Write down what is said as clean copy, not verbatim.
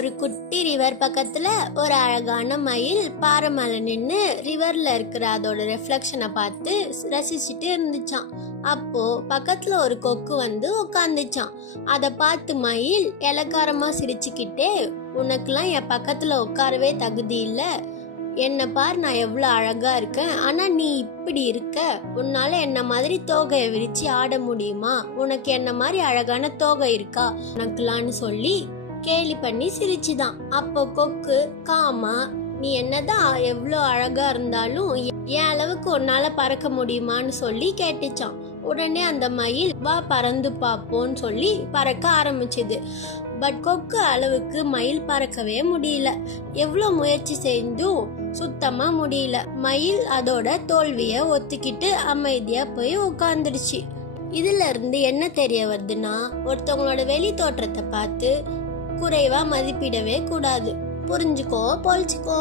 ஒரு குட்டி ரிவர் பக்கத்துல ஒரு அழகான மயில் பாறை மேல நின்று ரிவர்ல இருக்கிற அதோட ரெஃப்ளெக்ஷனை பார்த்து ரசிச்சுட்டு இருந்துச்சான். அப்போ பக்கத்துல ஒரு கொக்கு வந்து உட்காந்துச்சான். அதை பார்த்து மயில் இலக்காரமா சிரிச்சுக்கிட்டே, உனக்குலாம் என் பக்கத்துல உட்காரவே தகுதி இல்லை, என்ன பார், நான் எவ்வளோ அழகா இருக்கேன், ஆனா நீ இப்படி இருக்க, உன்னால என்ன மாதிரி தோகையை விரிச்சு ஆட முடியுமா, உனக்கு என்ன மாதிரி அழகான தோகை இருக்கா உனக்குலான்னு சொல்லி கேலி பண்ணி சிரிச்சுதான். அப்போ கொக்கு காமா, நீ என்னதான் எவ்வளோ அழகா இருந்தாலும் என் அளவுக்கு உன்னால பறக்க முடியுமான்னு சொல்லி கேட்டுச்சான். உடனே அந்த மயில் வா பறந்து பார்ப்போன்னு சொல்லி பறக்க ஆரம்பிச்சுது. பட் கொக்கு அளவுக்கு மயில் பறக்கவே முடியல. எவ்வளோ முயற்சி செஞ்சும் சுத்தமா முடியல. மயில் அதோட தோல்விய ஒத்துக்கிட்டு அமைதியா போய் உட்காந்துடுச்சு. இதுல இருந்து என்ன தெரிய வருதுன்னா, ஒருத்தவங்களோட வெளி தோற்றத்தை பார்த்து குறைவா மதிப்பிடவே கூடாது. புரிஞ்சுக்கோ, பொழிச்சுக்கோ.